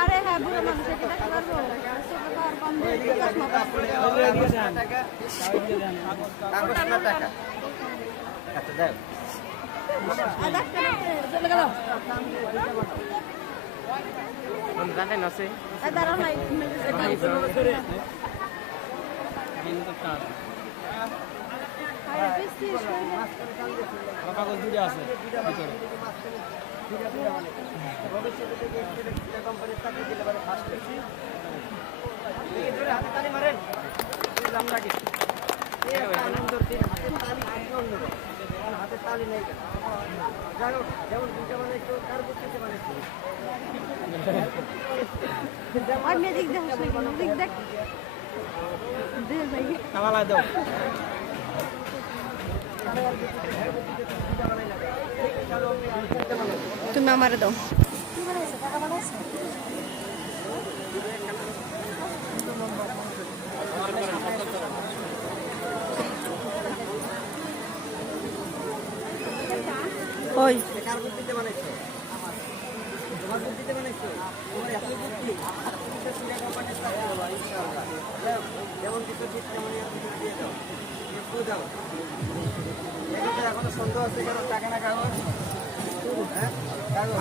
আরে হ্যাঁ বুড়ো মানুষের কি দেখতে পারবো আর কম দিয়ে টাকা আচ্ছা দাও চলে গেল কোন জানেন আছে দাঁড়াও নাই কাগজ দুটো আছে হাতে তালি নেই যাই হোক যেমন দুইটা মানে একটু কার করতে মানে আর মেদিক দেখ মেদিক দেখ কামালা দাও তুমি আমারে দাও ওই কার বুদ্ধিতে বানাইছো তোমার বুদ্ধিতে বানাইছো তোমার এত বুদ্ধি কোম্পানির সাথে হলো ইনশাআল্লাহ যেমন কিছু ঠিক তেমন দিয়ে দাও একটু দাও এখানে এখনো সন্দেহ আছে কেন টাকা না কাগজ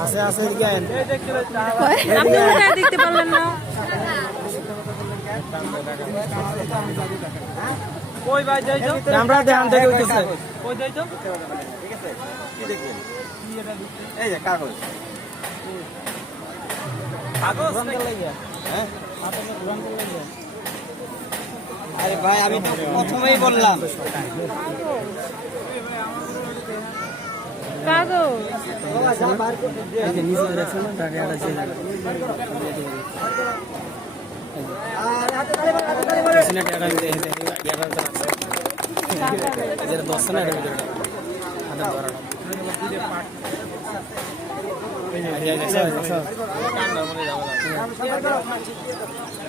আছে আছে এদিকে আইন আপনি ওটা দেখতে পারলেন না কই ভাই যাইছো আমরা দেখান থেকে হইতেছে কই যাইছো ঠিক আছে কি দেখবেন এই যে কাগজ কাগজ লাগিয়া হ্যাঁ আপনাকে গ্রহণ করে লাগিয়া আরে ভাই আমি তো প্রথমেই বললাম কাগজ এই যে নিচে রাখছো না টাকাটা ছিল সিনে টাকা দিতে দিতে টাকা তো আছে যেটা 10 না এর ভিতরে আদা বড়টা এই যে কান্না মনে যাবে